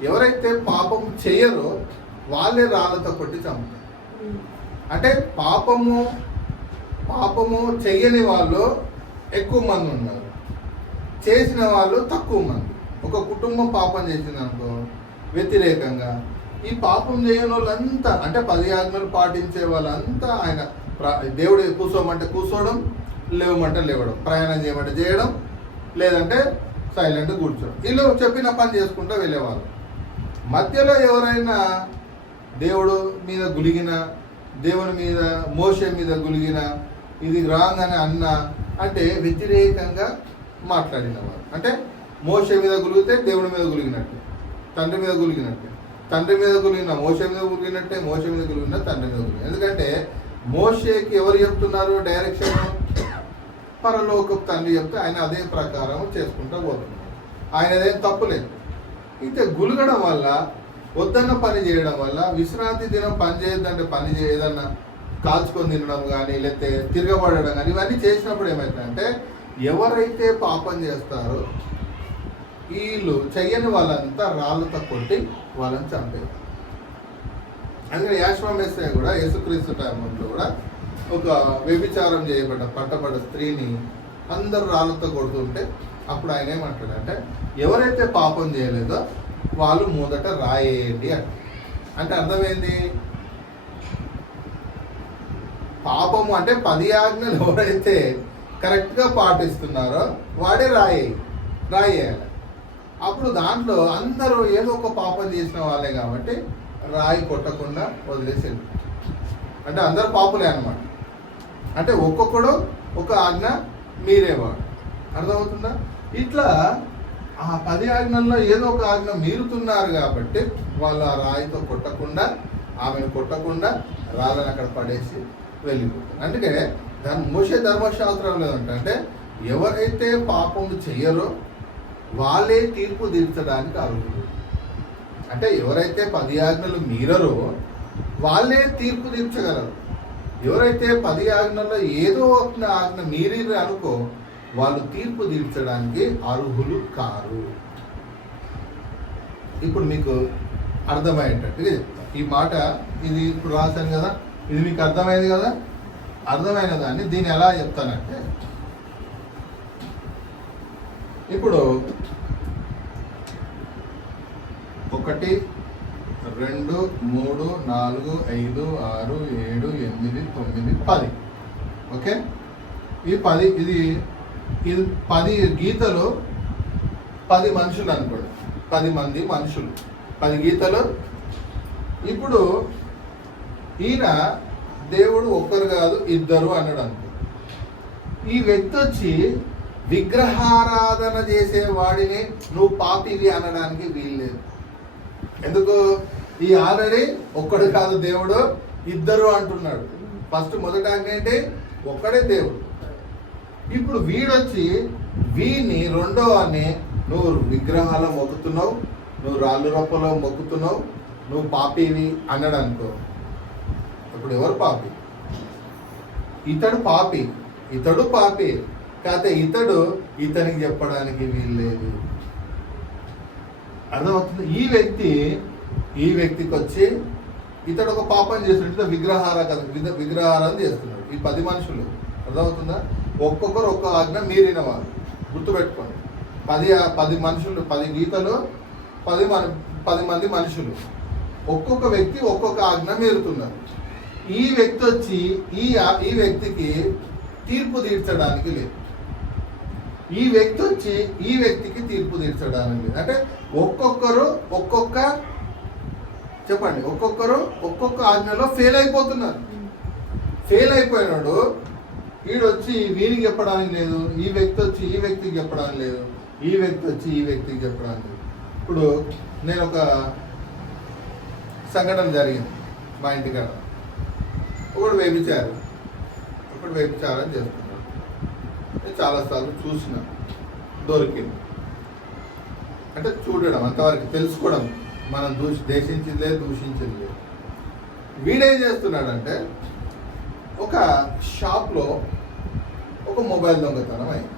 ఎవరైతే పాపం చేయరో వాళ్ళే రాళ్ళతో కొట్టి చంపుతారు. అంటే పాపము చెయ్యని వాళ్ళు ఎక్కువ మంది ఉన్నారు, చేసిన వాళ్ళు తక్కువ మంది. ఒక కుటుంబం పాపం చేసిందనుకో వ్యతిరేకంగా ఈ పాపం చేయని వాళ్ళంతా, అంటే 10 ఆజ్ఞలు పాటించే వాళ్ళంతా ఆయన దేవుడు కూర్చోమంటే కూర్చోవడం, లేవమంటే లేవడం, ప్రయాణం చేయమంటే చేయడం, లేదంటే సైలెంట్ కూర్చోవడం. వీళ్ళు చెప్పిన పని చేసుకుంటూ వెళ్ళేవాళ్ళు. మధ్యలో ఎవరైనా దేవుడు మీద గులిగిన, దేవుని మీద మోషే మీద గులిగిన, ఇది రాంగ్ అని అన్న అంటే వ్యతిరేకంగా మాట్లాడిన వారు. అంటే మోషే మీద గులిగితే దేవుడి మీద గులిగినట్టు, తండ్రి మీద గులిగినట్టు, తండ్రి మీద గులిగిన మోషే మీద గులిగినట్టే, మోషే మీద గులిగిన తండ్రి మీద గులిగిన. ఎందుకంటే మోషేకి ఎవరు చెప్తున్నారు డైరెక్షన్? పరలోకపు తండ్రి చెప్తే ఆయన అదే ప్రకారం చేసుకుంటూ పోతున్నారు. ఆయనదేం తప్పులేదు. అయితే గులగడం వల్ల, వద్దన్న పని చేయడం వల్ల, విశ్రాంతి దినం పని చేయొద్దంటే పని ఏదన్నా కాల్చుకొని తినడం కానీ, లేకపోతే తిరగబడడం కానీ, ఇవన్నీ చేసినప్పుడు ఏమవుతుందంటే ఎవరైతే పాపం చేస్తారో వీళ్ళు చెయ్యని వాళ్ళంతా రాళ్ళతో కొట్టి వాళ్ళని చంపేది. అందుకని యాశ్వమేశ్వర కూడా యేసుక్రీస్తు టైంలో కూడా ఒక వ్యభిచారం చేయబడ్డ పట్టబడ్డ స్త్రీని అందరూ రాళ్ళతో కొడుతుంటే అప్పుడు ఆయన ఏమంటాడంటే ఎవరైతే పాపం చేయలేదో వాళ్ళు మొదట రాయేయండి అంటే అర్థమైంది. పాపము అంటే 10 ఆజ్ఞలు ఎవరైతే కరెక్ట్గా పాటిస్తున్నారో వాడే రాయేయాలి. అప్పుడు దాంట్లో అందరూ ఏదో ఒక పాపం చేసిన వాళ్ళే కాబట్టి రాయి కొట్టకుండా వదిలేసి, అంటే అందరు పాపులే అన్నమాట. అంటే ఒక్కొక్కడు ఒక ఆజ్ఞ మీరేవాడు. అర్థమవుతుందా? ఇట్లా ఆ 10 ఆజ్ఞల్లో ఏదో ఒక ఆజ్ఞ మీరుతున్నారు కాబట్టి వాళ్ళు ఆ రాయితో కొట్టకుండా, ఆమెను కొట్టకుండా రాళ్ళని అక్కడ పడేసి వెళ్ళిపోతారు. అందుకే మోషే ధర్మశాస్త్రం లేదంటే ఎవరైతే పాపం చెయ్యరో వాళ్ళే తీర్పు తీర్చడానికి అర్హులు. అంటే ఎవరైతే 10 ఆజ్ఞలు మీరరో వాళ్ళే తీర్పు తీర్చగలరు. ఎవరైతే 10 ఆజ్ఞల్లో ఏదో ఒక ఆజ్ఞ మీరిరు అనుకో వాళ్ళు తీర్పు తీర్చడానికి అర్హులు కారు. ఇప్పుడు మీకు అర్థమయ్యేటట్టుగా చెప్తాను ఈ మాట. ఇది ఇప్పుడు రాశాను కదా, ఇది మీకు అర్థమైంది కదా. అర్థమైన దాన్ని దీన్ని ఎలా చెప్తానంటే, ఇప్పుడు 1 2 3 4 5 6 7 8 9 10. ఓకే, ఈ 10 ఇది 10 గీతలు 10 మనుషులు అనుకోండి, 10 మంది మనుషులు, 10 గీతలు. ఇప్పుడు ఈయన దేవుడు ఒక్కరు కాదు ఇద్దరు అన్నాడు అనుకో. ఈ వ్యక్తి వచ్చి విగ్రహారాధన చేసేవాడిని నువ్వు పాపివి అనడానికి వీల్లేదు. ఎందుకు? ఈ ఆల్రెడీ ఒక్కడు కాదు దేవుడు, ఇద్దరు అంటున్నాడు. ఫస్ట్ మొదట ఏంటి? ఒక్కడే దేవుడు. ఇప్పుడు వీడొచ్చి వీని రెండో అని నువ్వు విగ్రహాలు మొక్కుతున్నావు, నువ్వు రాళ్ళు రప్పలో మొక్కుతున్నావు, నువ్వు పాపివి అన్నాడు అనుకో. ఇప్పుడు ఎవరు పాపి? ఇతడు పాపి, ఇతడు పాపి. కాకపోతే ఇతనికి చెప్పడానికి వీల్లేదు. అర్థమవుతుంది? ఈ వ్యక్తికి వచ్చి ఇతడు ఒక పాపం చేస్తున్నాడు, విగ్రహారాధన చేస్తున్నాడు. ఈ 10 మనుషులు, అర్థమవుతుందా? ఒక్కొక్కరు ఒక్క ఆజ్ఞ మీరిన వారు. గుర్తుపెట్టుకోండి, 10 మనుషులు, 10 గీతలు, 10 మంది మనుషులు. ఒక్కొక్క వ్యక్తి ఒక్కొక్క ఆజ్ఞ మీరుతున్నారు. ఈ వ్యక్తి వచ్చి ఈ వ్యక్తికి తీర్పు తీర్చడానికి లేదు. ఈ వ్యక్తి వచ్చి ఈ వ్యక్తికి తీర్పు తీర్చడానికి లేదు. అంటే ఒక్కొక్కరు ఒక్కొక్క ఆజ్ఞలో ఫెయిల్ అయిపోతున్నారు. ఫెయిల్ అయిపోయినాడు వీడొచ్చి వీరికి చెప్పడానికి లేదు, ఈ వ్యక్తి వచ్చి ఈ వ్యక్తికి చెప్పడానికి లేదు, ఈ వ్యక్తి వచ్చి ఈ వ్యక్తికి చెప్పడానికి లేదు. ఇప్పుడు నేను ఒక సంఘటన జరిగింది మా ఇంటికాడ. ఒకడు వ్యభిచారం చేస్తున్నాడు. నేను చాలాసార్లు చూసిన, దొరికింది. అంటే చూడడం, అంతవరకు తెలుసుకోవడం, మనం దూషించిందే. వీడేం చేస్తున్నాడంటే ఒక షాప్లో ఒక మొబైల్ దొంగతనం అయింది.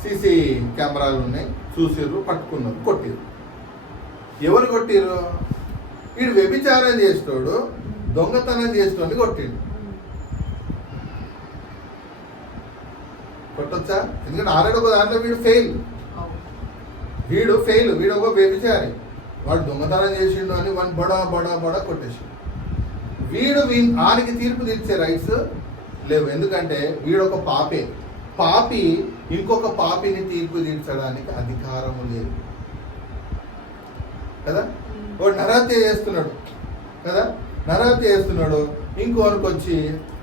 సీసీ కెమెరాలు ఉన్నాయి, చూసిర్రు, పట్టుకున్నారు, కొట్టిర్రు. ఎవరు కొట్టిర్రు? వీడు వ్యభిచారం చేసినోడు దొంగతనం చేసినోడిని కొట్టిండు. కొట్టొచ్చా? ఎందుకంటే ఆల్రెడీ ఒక దాంట్లో వీడు ఫెయిల్, వీడు ఒక వ్యభిచారి, వాడు దొంగతనం చేసిండు అని వాడిని బడా కొట్టేసి వీడు ఆనికి తీర్పు తీర్చే రైట్స్ లేవు. ఎందుకంటే వీడు ఒక పాపి ఇంకొక పాపిని తీర్పు తీర్చడానికి అధికారము లేదు కదా. వాడు నరహత్య చేస్తున్నాడు, ఇంకోరికి వచ్చి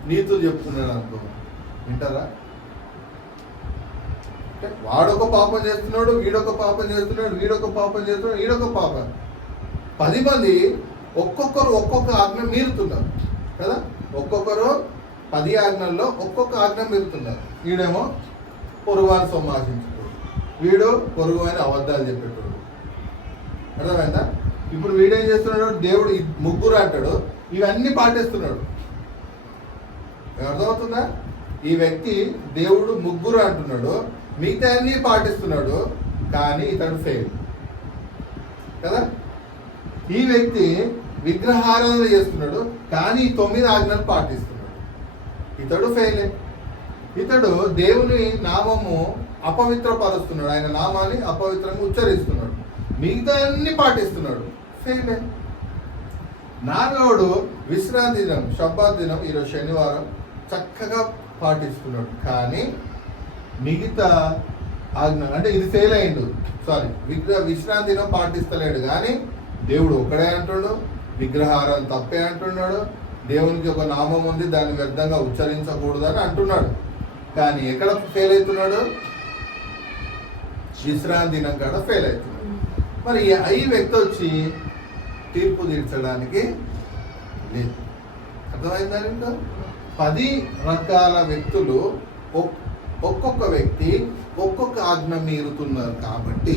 నీతులు చెప్తున్నాడు అనుకో, వింటారా? వాడొక పాపం చేస్తున్నాడు, వీడొక పాపం చేస్తున్నాడు, వీడొక పాపం. 10 మంది ఒక్కొక్కరు ఒక్కొక్క ఆజ్ఞ మీరుతున్నారు కదా. ఒక్కొక్కరు 10 ఆజ్ఞల్లో ఒక్కొక్క ఆజ్ఞ మీరుతున్నారు. వీడేమో పొరుగువాని సొమ్మాశించుకోడు, వీడు పొరుగువాని అబద్ధాలు చెప్పేటోడు. అర్థమైందా? ఇప్పుడు వీడేం చేస్తున్నాడు? దేవుడు 3 అంటాడు, ఇవన్నీ పాటిస్తున్నాడు. అర్థమవుతుందా? ఈ వ్యక్తి దేవుడు 3 అంటున్నాడు, మిగతా అన్ని పాటిస్తున్నాడు, కానీ ఇతడు ఫెయిల్ కదా. ఈ వ్యక్తి విగ్రహారాధన చేస్తున్నాడు, కానీ 9 ఆజ్ఞలు పాటిస్తున్నాడు, ఇతడు ఫెయిలే. ఇతడు దేవుని నామము అపవిత్రపరుస్తున్నాడు, ఆయన నామాన్ని అపవిత్రంగా ఉచ్చరిస్తున్నాడు, మిగతా అన్ని పాటిస్తున్నాడు, ఫెయిలే. 4వడు విశ్రాంతి దినం, షబ్బాత్ దినం, ఈరోజు శనివారం, చక్కగా పాటిస్తున్నాడు, కానీ మిగతా ఆజ్ఞ అంటే ఇది ఫెయిల్ అయిండు. విశ్రాంతి దినం పాటిస్తలేడు, కానీ దేవుడు ఒక్కడే అంటున్నాడు, విగ్రహారం తప్పే అంటున్నాడు, దేవునికి ఒక నామం ఉంది, దాన్ని వ్యర్థంగా ఉచ్చరించకూడదని అంటున్నాడు. కానీ ఎక్కడ ఫెయిల్ అవుతున్నాడు? విశ్రాంతి దినం కాడ ఫెయిల్ అవుతున్నాడు. మరి ఈ వ్యక్తి వచ్చి తీర్పు తీర్చడానికి లేదు. అర్థమైందా? ఇంకా 10 రకాల వ్యక్తులు ఒక్కొక్క వ్యక్తి ఒక్కొక్క ఆజ్ఞ మీరుతున్నారు కాబట్టి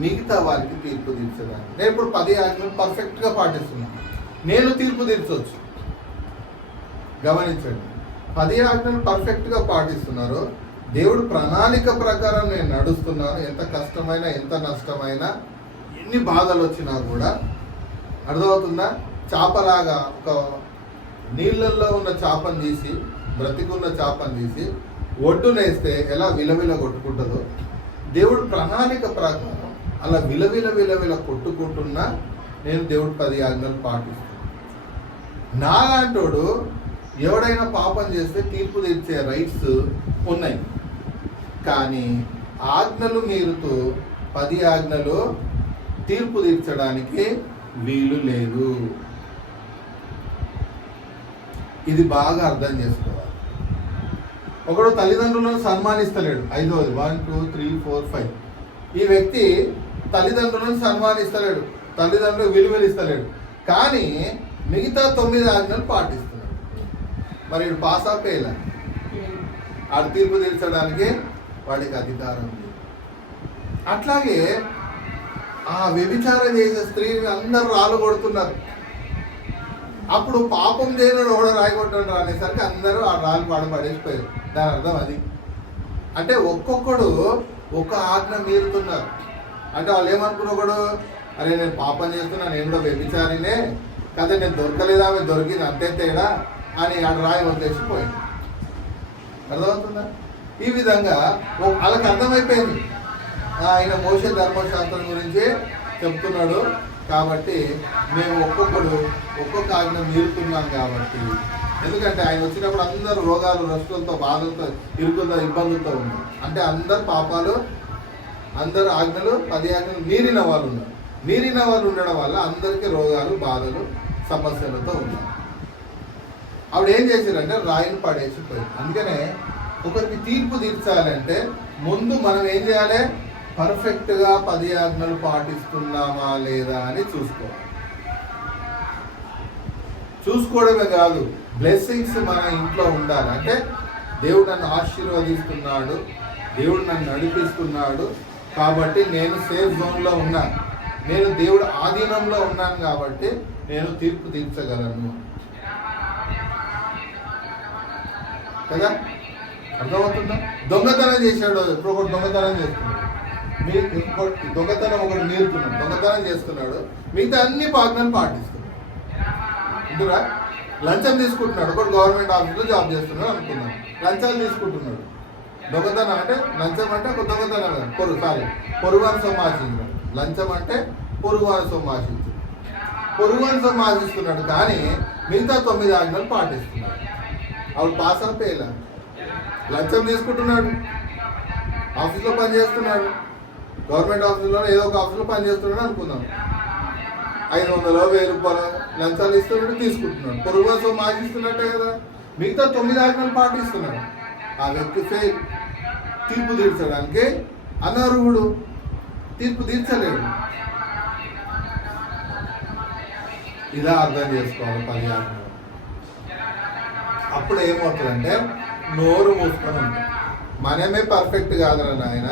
మిగతా వారికి తీర్పు తీర్చడానికి. నేను ఇప్పుడు 10 ఆజ్ఞలు పర్ఫెక్ట్గా పాటిస్తున్నాను, నేను తీర్పు తీర్చవచ్చు. గమనించండి, 10 ఆజ్ఞలు పర్ఫెక్ట్గా పాటిస్తున్నారు, దేవుడు ప్రణాళిక ప్రకారం నేను నడుస్తున్నాను. ఎంత కష్టమైనా, ఎంత నష్టమైనా, ఎన్ని బాధలు వచ్చినా కూడా. అర్థమవుతుందా? చేపలాగా ఒక నీళ్ళల్లో ఉన్న చేపను తీసి, బ్రతికున్న చేపను తీసి ఒడ్డునేస్తే ఎలా విలవిల కొట్టుకుంటుందో, దేవుడు ప్రణాళిక ప్రకారం అలా విలవిల కొట్టుకుంటున్నా నేను దేవుడు 10 ఆజ్ఞలు పాటిస్తాను. నాలాంటోడు ఎవడైనా పాపం చేస్తే తీర్పు తీర్చే రైట్స్ ఉన్నాయి, కానీ ఆజ్ఞలు మీరుతూ 10 ఆజ్ఞలు తీర్పు తీర్చడానికి వీలు లేదు. ఇది బాగా అర్థం చేసుకోవాలి. ఒకడు తల్లిదండ్రులను సన్మానిస్తలేడు, 5వది 1 2 3 4 5. ఈ వ్యక్తి తల్లిదండ్రులను సన్మానిస్తలేడు, తల్లిదండ్రులకు విలువలిస్తలేడు, కానీ మిగతా 9 ఆజ్ఞలు పాటిస్తున్నాడు. మరి వీడు పాస్ ఆపేలా, ఆడు తీర్పు తీర్చడానికి వాడికి అధికారం లేదు. అట్లాగే ఆ వ్యభిచారం చేసే స్త్రీని అందరూ రాళ్ళు కొడుతున్నారు. అప్పుడు పాపం చేయడం కూడా రాయి కొట్టడం అనేసరికి అందరూ ఆ రాళ్ళు పడేసిపోయారు. దాని అర్థం అది. అంటే ఒక్కొక్కడు ఒక ఆజ్ఞ మీరుతున్నారు. అంటే వాళ్ళు ఏమనుకున్న ఒకడు, అరే నేను పాపం చేస్తున్నా, నేను కూడా వ్యభిచారినే కదా, నేను దొరకలేదా, ఆమె దొరికింది, అంతే తేడా అని ఆడ రాయి వదిలేసిపోయింది. అర్థమవుతుందా? ఈ విధంగా వాళ్ళకి అర్థమైపోయింది, ఆయన మోషే ధర్మశాస్త్రం గురించి చెప్తున్నాడు కాబట్టి మేము ఒక్కొక్క ఆజ్ఞ మీరుతున్నాం కాబట్టి. ఎందుకంటే ఆయన వచ్చినప్పుడు అందరూ రోగాలు, రస్తులతో, బాధలతో, ఇబ్బందులతో ఉన్నారు. అంటే అందరు పాపాలు, అందరు ఆజ్ఞలు, 10 ఆజ్ఞలు మీరిన వాళ్ళు ఉన్నారు. మీరిన వాళ్ళు ఉండడం వల్ల అందరికీ రోగాలు, బాధలు, సమస్యలతో ఉన్నారు. ఆవిడ ఏం చేశారంటే రాయిని పడేసిపోయింది. అందుకనే ఒకరికి తీర్పు తీర్చాలంటే ముందు మనం ఏం చేయాలి? పర్ఫెక్ట్గా 10 ఆజ్ఞలు పాటిస్తున్నామా లేదా అని చూసుకోవడమే కాదు, బ్లెస్సింగ్స్ మన ఇంట్లో ఉండాలి. అంటే దేవుడు నన్ను ఆశీర్వదిస్తున్నాడు, దేవుడు నన్ను నడిపిస్తున్నాడు, కాబట్టి నేను సేఫ్ జోన్లో ఉన్నాను, నేను దేవుడు ఆధీనంలో ఉన్నాను కాబట్టి నేను తీర్పు తీర్చగలను కదా. అర్థమవుతుందా? దొంగతనం చేశాడు, ఇప్పుడు ఒకటి దొంగతనం చేస్తున్నాడు, దొంగతనం ఒకటి నేర్పుతున్నాడు, దొంగతనం చేస్తున్నాడు, మిగతా అన్ని ఆజ్ఞలు పాటిస్తున్నాడు. ఇందురా లంచం తీసుకుంటున్నాడు, ఒకటి గవర్నమెంట్ ఆఫీస్లో జాబ్ చేస్తున్నాడు అనుకున్నాడు, లంచాలు తీసుకుంటున్నాడు. దొంగతనం అంటే లంచం అంటే ఒక దొంగతనం పొరుగువాని సొమ్ము ఆశించాడు. లంచం అంటే పొరుగువాని సొమ్ము ఆశించాడు, పొరుగువాని సొమ్ము ఆశిస్తున్నాడు, కానీ మిగతా 9 ఆజ్ఞలు పాటిస్తున్నాడు. అప్పుడు పాస్ అయిపోయేలా. లంచం తీసుకుంటున్నాడు, ఆఫీస్లో పనిచేస్తున్నాడు, గవర్నమెంట్ ఆఫీస్లో ఏదో ఒక ఆఫీస్లో పనిచేస్తున్నాడు అనుకుందాం, 500 1000 రూపాయలు లంచాలు ఇస్తున్నాడు, తీసుకుంటున్నాడు, పొరుగువాని సొమ్ము ఆశిస్తున్నట్టే కదా. మిగతా 9 ఆజ్ఞలు పాటిస్తున్నాడు. ఆ వ్యక్తి ఫెయిల్, తీర్పు తీర్చడానికి అనర్హుడు, తీర్పు తీర్చలేడు. ఇలా అర్థం చేసుకోవాలి 10 ఆజ్ఞలు. అప్పుడు ఏమవుతుందంటే నోరు మూసుకొని ఉంటాం. మనమే పర్ఫెక్ట్ కాదురా నాయన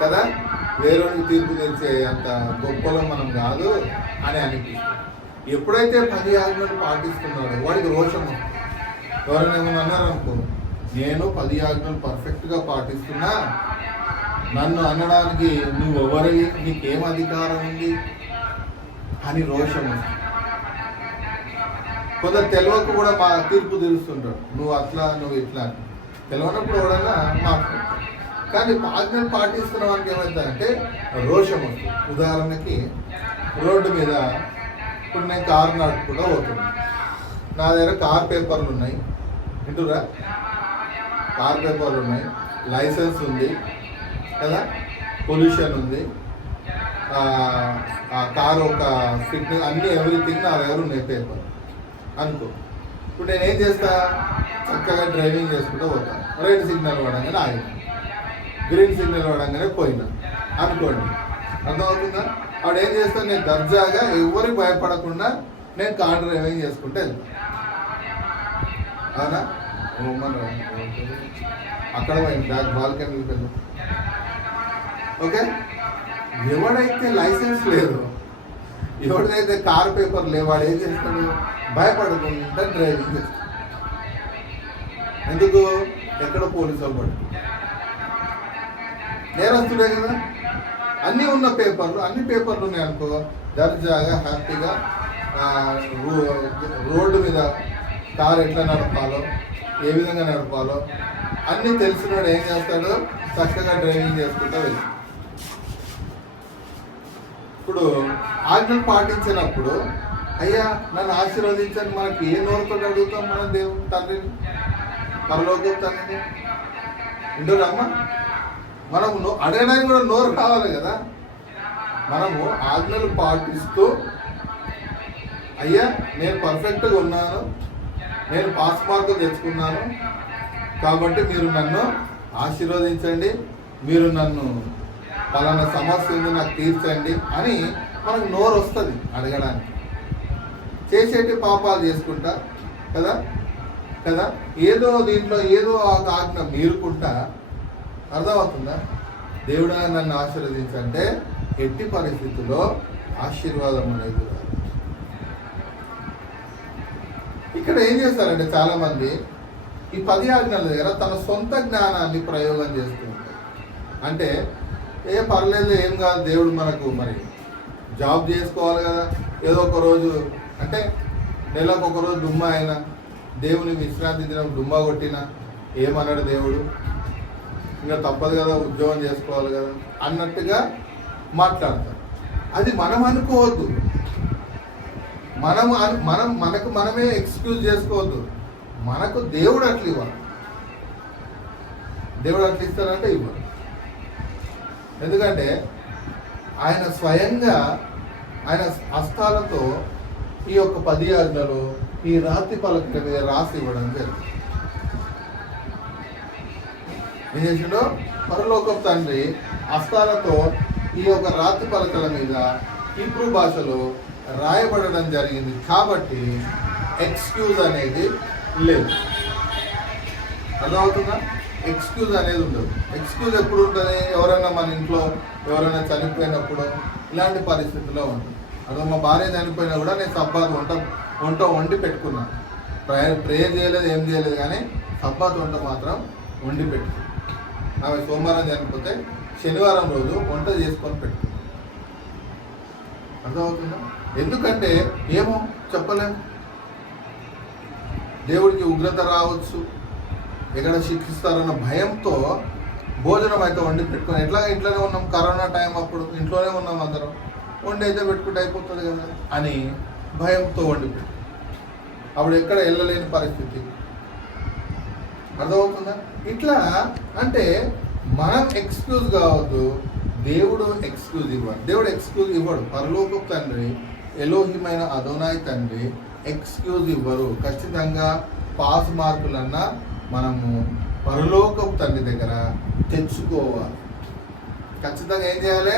కదా, వేరే తీర్పు తీర్చే అంత గొప్పలో మనం కాదు అని అనిపిస్తుంది. ఎప్పుడైతే 10 ఆజ్ఞలు పాటిస్తున్నాడో వాడికి రోషం వస్తుంది. ఎవరైనా ఏమన్నా అన్నారనుకో, నేను 10 ఆజ్ఞలు పర్ఫెక్ట్గా పాటిస్తున్నా, నన్ను అనడానికి నువ్వెవరి, నీకేం అధికారం ఉంది అని రోషం వస్తుంది. కొందరు తెలియక కూడా మా తీర్పు తీరుస్తుంటాడు, నువ్వు అట్లా నువ్వు ఇట్లా తెలియనప్పుడు ఎవడన్నా మాట్లాడతాడు. కానీ ఆజ్ఞలు పాటిస్తున్న వాళ్ళకి ఏమవుతుందంటే రోషం వస్తుంది. ఉదాహరణకి రోడ్డు మీద ఇప్పుడు నేను కారు నడుపుకుంటూ పోతున్నాను, నా దగ్గర కార్ పేపర్లు ఉన్నాయి, వింటురా, కార్ పేపర్లు ఉన్నాయి, లైసెన్స్ ఉంది కదా, పొల్యూషన్ ఉంది, ఆ కారు ఒక ఫిట్నెస్ అన్నీ ఎవ్రీథింగ్ నా దగ్గర ఉన్నాయి పేపర్ అనుకో. ఇప్పుడు నేనేం చేస్తా, చక్కగా డ్రైవింగ్ చేసుకుంటూ పోతాను, రెడ్ సిగ్నల్ పడంగానే ఆగినా, గ్రీన్ సిగ్నల్ పడంగానే పోయినా అనుకోండి. అర్థమవుతుందా? వాడు ఏం చేస్తాను, నేను దర్జాగా ఎవరికి భయపడకుండా నేను కార్ డ్రైవింగ్ చేసుకుంటూ వెళ్తాను. అవునా? అక్కడ పోయింది బ్యాక్ బాల్కనీకి వెళ్తాం. ఓకే, ఎవడైతే లైసెన్స్ లేదు, ఎవడైతే కార్ పేపర్ లేవు, వాడు ఏం చేస్తాడు, భయపడకుండా డ్రైవింగ్ చేస్తాడు. ఎందుకు? ఎక్కడ పోలీసు వాళ్ళు పట్టు, నేరస్తుడే కదా. అన్నీ ఉన్న పేపర్లు, అన్ని పేపర్లు ఉన్నాయి అనుకో, దర్జాగా హ్యాపీగా రోడ్డు మీద కారు ఎట్లా నడపాలో, ఏ విధంగా నడపాలో అన్నీ తెలిసినాడు ఏం చేస్తాడు, చక్కగా డ్రైవింగ్ చేసుకుంటూ వెళ్తాడు. ఇప్పుడు ఆజ్ఞలు పాటించినప్పుడు అయ్యా నన్ను ఆశీర్వదించని మనకి ఏ నోరుతో అడుగుతాం మన దేవుడు తండ్రిని, పరలోక తండ్రిని. వింటున్నామా? మనము అడగడానికి కూడా నోరు కావాలి కదా. మనము ఆజ్ఞలు పాటిస్తూ అయ్యా నేను పర్ఫెక్ట్గా ఉన్నాను, నేను పాస్ మార్కులు తెచ్చుకున్నాను కాబట్టి మీరు నన్ను ఆశీర్వదించండి, మీరు నన్ను పలానా సమస్య ఉంది నాకు తీర్చండి అని మనకు నోరు వస్తుంది అడగడానికి. చేసేటి పాపాలు చేసుకుంటా కదా కదా, ఏదో దీంట్లో ఏదో ఆజ్ఞ మీరుకుంటా. అర్థమవుతుందా? దేవుడా నన్ను ఆశీర్వదించంటే ఎట్టి పరిస్థితుల్లో ఆశీర్వాదం అనేది రాదు. ఇక్కడ ఏం చేస్తారంటే చాలామంది ఈ 10 ఆజ్ఞల దగ్గర తన సొంత జ్ఞానాన్ని ప్రయోగం చేస్తూ ఉంటారు. అంటే పర్లేదు, ఏం కాదు, దేవుడు మనకు మరి జాబ్ చేసుకోవాలి కదా, ఏదో ఒక రోజు అంటే నెలకు ఒక రోజు డుమ్మా అయినా, దేవుని విశ్రాంతి దినం డుమ్మా కొట్టినా ఏమన్నాడు దేవుడు, ఇంకా తప్పదు కదా, ఉద్యోగం చేసుకోవాలి కదా అన్నట్టుగా మాట్లాడతారు. అది మనం అనుకోవద్దు, మనకు మనమే ఎక్స్క్యూజ్ చేసుకోవద్దు. మనకు దేవుడు అట్లా ఇవ్వాలి. దేవుడు అట్లా ఇస్తారంటే ఇవ్వరు. ఎందుకంటే ఆయన స్వయంగా ఆయన హస్తాలతో ఈ యొక్క 10 ఆజ్ఞలు ఈ రాతి పలకల మీద రాసి ఇవ్వడం జరిగింది. ఏం చేసిండో, పరలోకపు తండ్రి హస్తాలతో ఈ యొక్క రాతి పలకల మీద హీబ్రూ భాషలో రాయబడడం జరిగింది. కాబట్టి ఎక్స్క్యూజ్ అనేది లేదు. అర్థమవుతుందా? ఎక్స్క్యూజ్ అనేది ఉండదు. ఎక్స్క్యూజ్ ఎప్పుడు ఉంటుంది? ఎవరైనా మన ఇంట్లో ఎవరైనా చనిపోయినప్పుడు ఇలాంటి పరిస్థితుల్లో ఉంటుంది. అదే మా భార్య చనిపోయినా కూడా నేను సబ్బాత్ వంట వండి పెట్టుకున్నాను. ప్రేయర్ చేయలేదు, ఏం చేయలేదు, కానీ సబ్బాత్ వంట మాత్రం వండి పెట్టుకున్నాను. ఆమె సోమవారం చనిపోతే శనివారం రోజు వంట చేసుకొని పెట్టుకున్నాను. అర్థమవుతుందా? ఎందుకంటే ఏమో చెప్పలేము, దేవుడికి ఉగ్రత రావచ్చు, ఎక్కడ శిక్షిస్తారన్న భయంతో భోజనం అయితే వండి పెట్టుకుని ఎట్లాగా ఇంట్లోనే ఉన్నాం, కరోనా టైం అప్పుడు ఇంట్లోనే ఉన్నాం అందరం, వండి అయితే పెట్టుకుంటే అయిపోతుంది కదా అని భయంతో వండి పెట్టు. అప్పుడు ఎక్కడ వెళ్ళలేని పరిస్థితి. అర్థమవుతుందా? ఇట్లా అంటే మనం ఎక్స్క్యూజ్ కావద్దు, దేవుడు ఎక్స్క్యూజ్ ఇవ్వడు. దేవుడు ఎక్స్క్యూజ్ ఇవ్వడు. పరలోకపు తండ్రి, ఎలోహిమైన అదోనాయ్ తండ్రి ఎక్స్క్యూజ్ ఇవ్వరు. ఖచ్చితంగా పాస్ మార్కులన్నా మనము పరలోకపు తండ్రి దగ్గర తెచ్చుకోవాలి. ఖచ్చితంగా ఏం చేయాలి?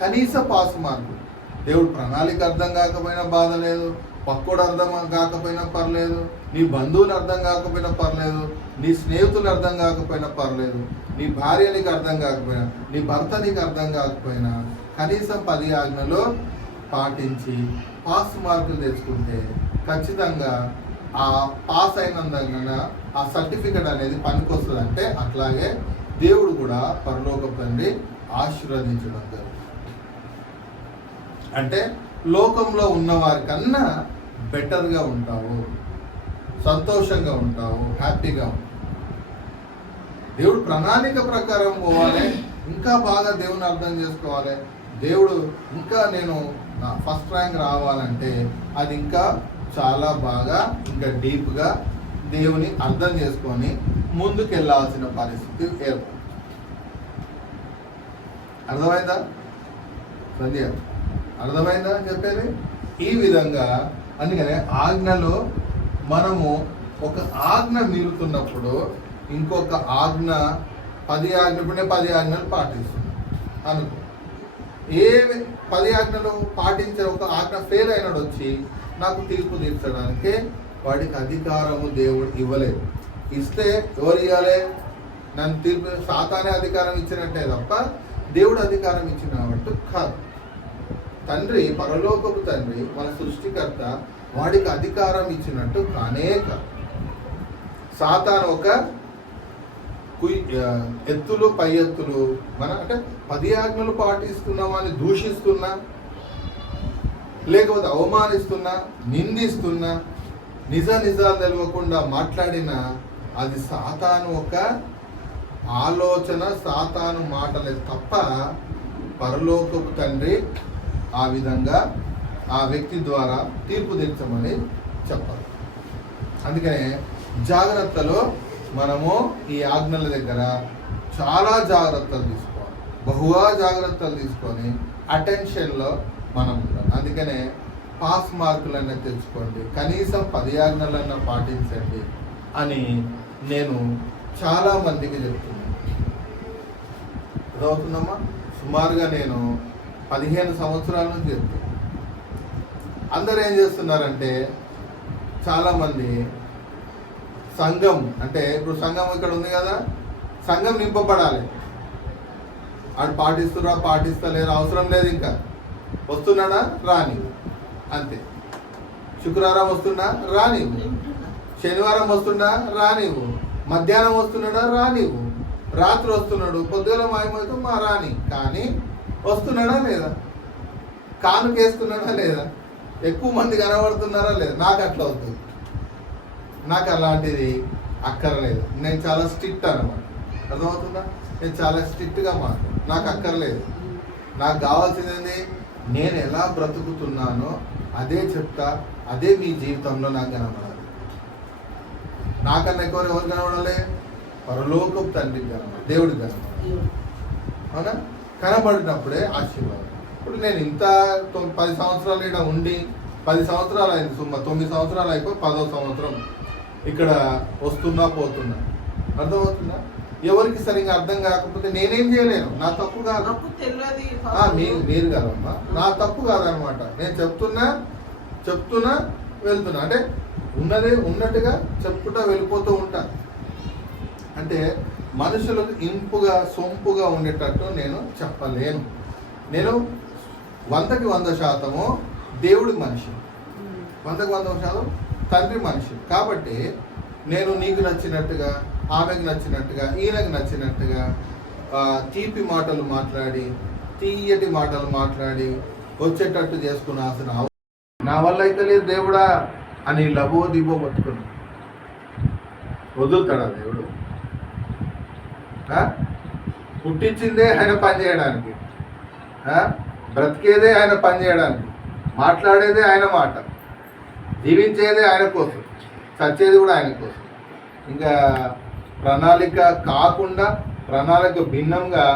కనీస పాస్ మార్కులు. దేవుడు ప్రణాళిక అర్థం కాకపోయినా బాధ లేదు, పక్కోడు అర్థం కాకపోయినా పర్లేదు, నీ బంధువులు అర్థం కాకపోయినా పర్లేదు, నీ స్నేహితులు అర్థం కాకపోయినా పర్లేదు, నీ భార్య నీకు అర్థం కాకపోయినా, నీ భర్త నీకు అర్థం కాకపోయినా కనీసం 10 ఆజ్ఞలు పాటించి పాస్ మార్కులు తెచ్చుకుంటే ఖచ్చితంగా ఆ పాస్ అయినందున ఆ సర్టిఫికెట్ అనేది పనికొస్తుంది. అంటే అట్లాగే దేవుడు కూడా పరలోకపు తండ్రి ఆశీర్వదించడం జరుగుతుంది. అంటే లోకంలో ఉన్న వారికన్నా బెటర్గా ఉంటావు, సంతోషంగా ఉంటావు, హ్యాపీగా ఉంటావు. దేవుడు ప్రణాళిక ప్రకారం పోవాలి, ఇంకా బాగా దేవుని అర్థం చేసుకోవాలి. దేవుడు ఇంకా నేను ఫస్ట్ ర్యాంక్ రావాలంటే అది ఇంకా చాలా బాగా ఇంకా డీప్గా దేవుని అర్థం చేసుకొని ముందుకు వెళ్ళాల్సిన పరిస్థితి ఏర్పడుతుంది. అర్థమైందా సంధ్య? అర్థమైందా చెప్పేది? ఈ విధంగా అందుకనే ఆజ్ఞలో మనము ఒక ఆజ్ఞ మీరుతున్నప్పుడు ఇంకొక ఆజ్ఞ 10 ఆజ్ఞలునే 10 ఆజ్ఞలు పాటిస్తున్నాం అనుకో. ఏ 10 ఆజ్ఞలు పాటించే ఒక ఆజ్ఞ ఫెయిల్ అయినాడు వచ్చి నాకు తీర్పు తీర్చడానికి వాడికి అధికారము దేవుడు ఇవ్వలేదు. ఇస్తే ఎవరు ఇవ్వాలి? నన్ను తీర్పు సాతానే అధికారం ఇచ్చినట్టే తప్ప దేవుడు అధికారం ఇచ్చినట్టు కాదు. తండ్రి, పరలోకపు తండ్రి, మన సృష్టికర్త, వాడికి అధికారం ఇచ్చినట్టు కానే కాదు. సాతాను ఒక ఎత్తులు పై ఎత్తులు మన అంటే 10 ఆజ్ఞలు పాటిస్తున్నామని దూషిస్తున్నా, లేకపోతే అవమానిస్తున్నా, నిందిస్తున్నా, నిజాలు తెలియకుండా మాట్లాడినా అది సాతాను ఒక ఆలోచన, సాతాను మాటలే తప్ప పరలోకపు తండ్రి ఆ విధంగా ఆ వ్యక్తి ద్వారా తీర్పు తీర్చమని చెప్పాలి. అందుకనే జాగ్రత్తలో మనము ఈ ఆజ్ఞల దగ్గర చాలా జాగ్రత్తలు తీసుకోవాలి, బహుగా జాగ్రత్తలు తీసుకొని అటెన్షన్లో మనం ఉండాలి. అందుకనే పాస్ మార్కులన్నా తెచ్చుకోండి, కనీసం 10 ఆజ్ఞలన్నా పాటించండి అని నేను చాలా మందికి చెప్తున్నాను. అదవుతుందమ్మా? సుమారుగా నేను 15 సంవత్సరాల నుంచి చెప్తాను. అందరూ ఏం చేస్తున్నారంటే చాలామంది సంఘం అంటే ఇప్పుడు సంఘం ఇక్కడ ఉంది కదా, సంఘం నింపబడాలి. ఆడు పాటిస్తలేరు అవసరం లేదు, ఇంకా వస్తున్నాడా రాని అంతే. శుక్రవారం వస్తున్నా రానివ్వు, శనివారం వస్తున్నా రానివ్వు, మధ్యాహ్నం వస్తున్నాడా రానివ్వు, రాత్రి వస్తున్నాడు పొద్దుగల మాయమవుతూ మా రాని, కానీ వస్తున్నాడా లేదా, కానుకేస్తున్నాడా లేదా, ఎక్కువ మంది కనబడుతున్నారా లేదా. నాకు అట్లా అవుతుంది, నాకు అలాంటిది అక్కర్లేదు. నేను చాలా స్ట్రిక్ట్ అన్నమాట. అర్థమవుతుందా? నేను చాలా స్ట్రిక్ట్గా మాట్లాడు, నాకు అక్కర్లేదు. నాకు కావాల్సింది నేను ఎలా బ్రతుకుతున్నానో అదే చెప్తా, అదే మీ జీవితంలో నాకు కనబడాలి. నాకన్నా ఎక్కువ ఎవరు కనబడాలి? పరలోకపు తండ్రికి కనబడాలి, దేవుడికి కనబడాలి. అవునా? కనబడినప్పుడే ఆశీర్వాదం. ఇప్పుడు నేను ఇంత 10 సంవత్సరాలు ఇక్కడ ఉండి 10 సంవత్సరాలు అయింది, 9 సంవత్సరాలు అయిపోయి 10వ సంవత్సరం ఇక్కడ వస్తున్నా పోతున్నా. అర్థమవుతుందా? ఎవరికి సరిగ్గా అర్థం కాకపోతే నేనేం చేయలేను, నా తప్పు కాదు. మీరు కాదమ్మా, నా తప్పు కాదనమాట. నేను చెప్తున్నా వెళ్తున్నా, అంటే ఉన్నదే ఉన్నట్టుగా చెప్పుకుంటా వెళ్ళిపోతూ ఉంటా. అంటే మనుషులకు ఇంపుగా సొంపుగా ఉండేటట్టు నేను చెప్పలేను. నేను 100కి 100% దేవుడి మనిషి, 100కి 100% తండ్రి మనిషి. కాబట్టి నేను నీకు నచ్చినట్టుగా, ఆమెకు నచ్చినట్టుగా, ఈయనకు నచ్చినట్టుగా తీపి మాటలు మాట్లాడి, తీయటి మాటలు మాట్లాడి వచ్చేటట్టు చేసుకున్నాల్సిన నా వల్ల అయితే లేదు దేవుడా అని లబో దిబో పట్టుకుని వదులుతాడా దేవుడు? పుట్టించిందే ఆయన పని చేయడానికి, బ్రతికేదే ఆయన పని చేయడానికి, మాట్లాడేదే ఆయన మాట, జీవించేదే ఆయన కోసం, చచ్చేది కూడా ఆయన కోసం. ఇంకా ప్రణాళిక కాకుండా ప్రణాళిక భిన్నంగా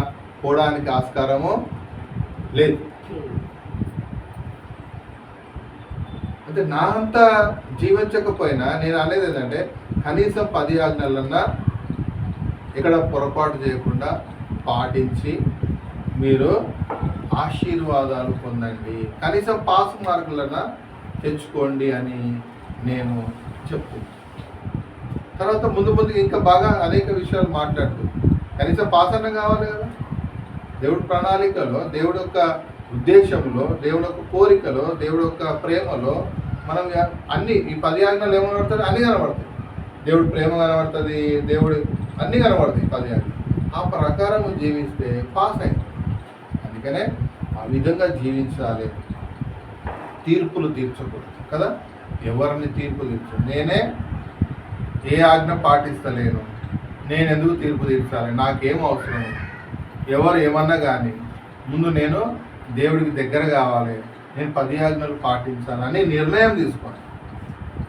పోవడానికి ఆస్కారము లేదు. అంటే నా అంతా జీవించకపోయినా నేను అనేది ఏంటంటే కనీసం 10 ఆజ్ఞలన్నా ఇక్కడ పొరపాటు చేయకుండా పాటించి మీరు ఆశీర్వాదాలు పొందండి, కనీసం పాస్ మార్కులన్నా తెచ్చుకోండి అని నేను చెప్తూ తర్వాత ముందు ఇంకా బాగా అనేక విషయాలు మాట్లాడుతూ కనీసం పాస్ అన్న కావాలి కదా. దేవుడి ప్రణాళికలో, దేవుడి యొక్క ఉద్దేశంలో, దేవుడి యొక్క కోరికలో, దేవుడి యొక్క ప్రేమలో మనం అన్ని ఈ 10 ఆజ్ఞలు ఏమో కనబడతాయి, అన్నీ కనబడతాయి. దేవుడి ప్రేమ కనబడుతుంది, దేవుడి అన్నీ కనబడతాయి 10 ఆజ్ఞలు. ఆ ప్రకారం జీవిస్తే పాస్ అయింది. అందుకనే ఆ విధంగా జీవించాలి, తీర్పులు తీర్చకూడదు కదా. ఎవరిని తీర్పు తీర్చు, నేనే ఏ ఆజ్ఞ పాటిస్తలేను, నేను ఎందుకు తీర్పు తీర్చాలి, నాకేం అవసరం, ఎవరు ఏమన్నా కానీ ముందు నేను దేవుడికి దగ్గర కావాలి, నేను 10 ఆజ్ఞలు పాటించాలని నిర్ణయం తీసుకోండి.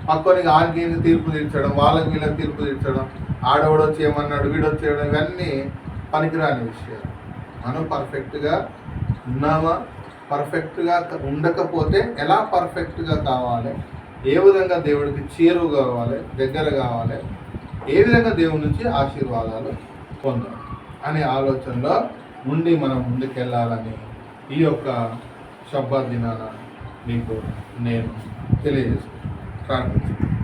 పక్కనికి ఆనికి తీర్పు తీర్చడం, వాళ్ళకి వీళ్ళకి తీర్పు తీర్చడం, ఆడవాడు వచ్చి ఏమన్నాడు, వీడు వచ్చేయడం, ఇవన్నీ పనికిరాని విషయాలు. మనం పర్ఫెక్ట్గా ఉన్నామా, పర్ఫెక్ట్గా ఉండకపోతే ఎలా పర్ఫెక్ట్గా కావాలి, ఏ విధంగా దేవుడికి చేరువ కావాలి, దగ్గర కావాలి, ఏ విధంగా దేవుడి నుంచి ఆశీర్వాదాలు పొందాలి అనే ఆలోచనలో ఉండి మనం ముందుకెళ్ళాలని ఈ యొక్క శబ్బత్ దినాన మీకు నేను తెలియజేస్తున్నాను. ప్రార్థించుకుంటాను.